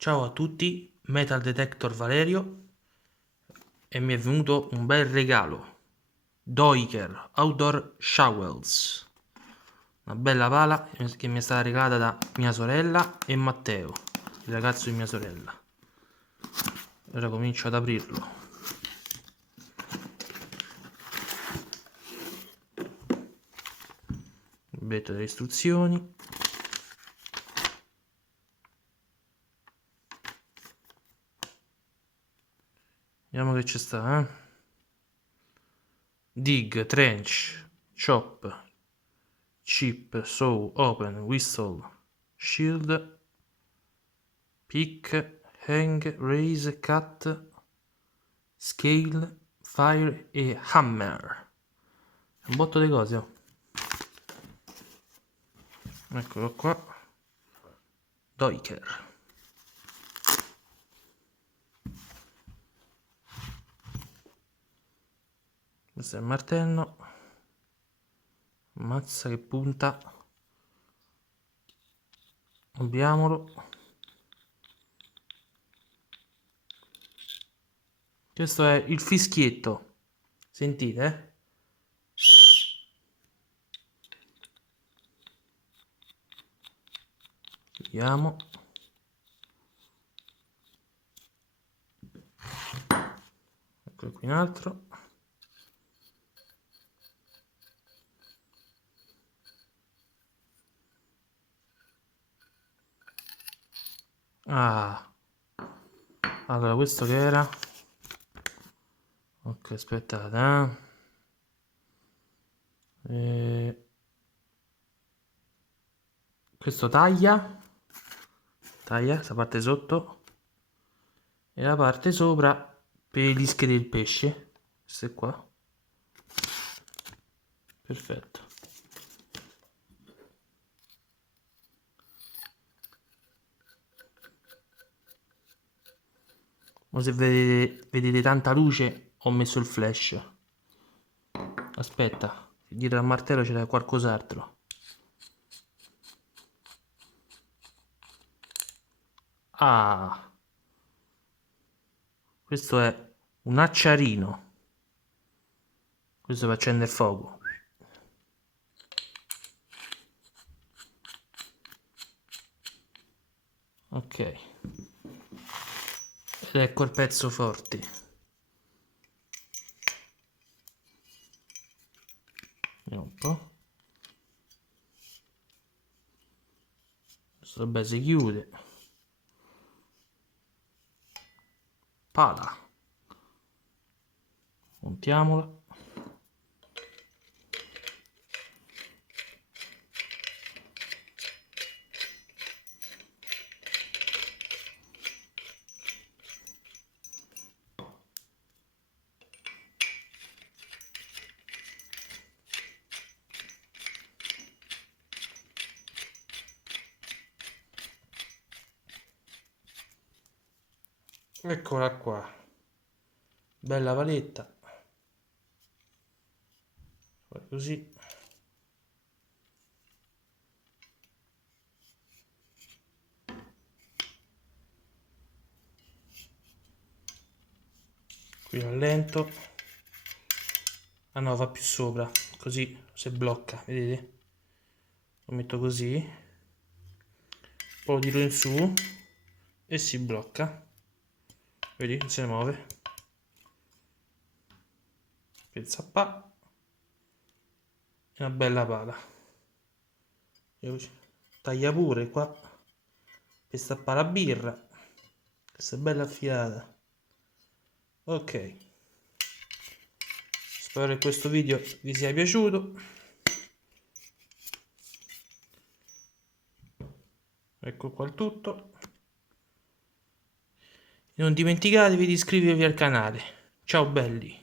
Ciao a tutti, Metal Detector Valerio, e mi è venuto un bel regalo. Doiker Outdoor Showels, una bella pala che mi è stata regalata da mia sorella e Matteo, il ragazzo di mia sorella. Ora comincio ad aprirlo. Metto delle istruzioni. Vediamo che c'è sta, Dig, trench, chop, chip, saw, open, whistle, shield, pick, hang, raise, cut, scale, fire e hammer. Un botto di cose, oh. Eccolo qua. Doiker. Questo è il martello. Mazza che punta. Apriamolo. Questo è il fischietto. Sentite, eh? Vediamo. Ecco qui un altro. Ah. Allora, questo che era? Ok, aspettate, questo taglia questa parte sotto e la parte sopra per gli ischede del pesce. Questo è qua. Perfetto. Ma se vedete tanta luce, ho messo il flash. Aspetta, dietro al martello c'era qualcos'altro. Ah, questo è un acciarino. Questo per accendere il fuoco. Ok. Ed ecco il pezzo forte. Vediamo un po'. Questo vabbè si chiude. Pala. Montiamola. Eccola qua. Bella valetta. Così. Qui rallento. Ah no, va più sopra, così se blocca, vedete? Lo metto così, poi lo tiro in su e si blocca. Vedi, non se ne muove. Pensa pa. È una bella pala. Taglia pure qua per stappare la birra. Questa è bella affilata. Ok. Spero che questo video vi sia piaciuto. Ecco qua il tutto. E non dimenticatevi di iscrivervi al canale. Ciao belli!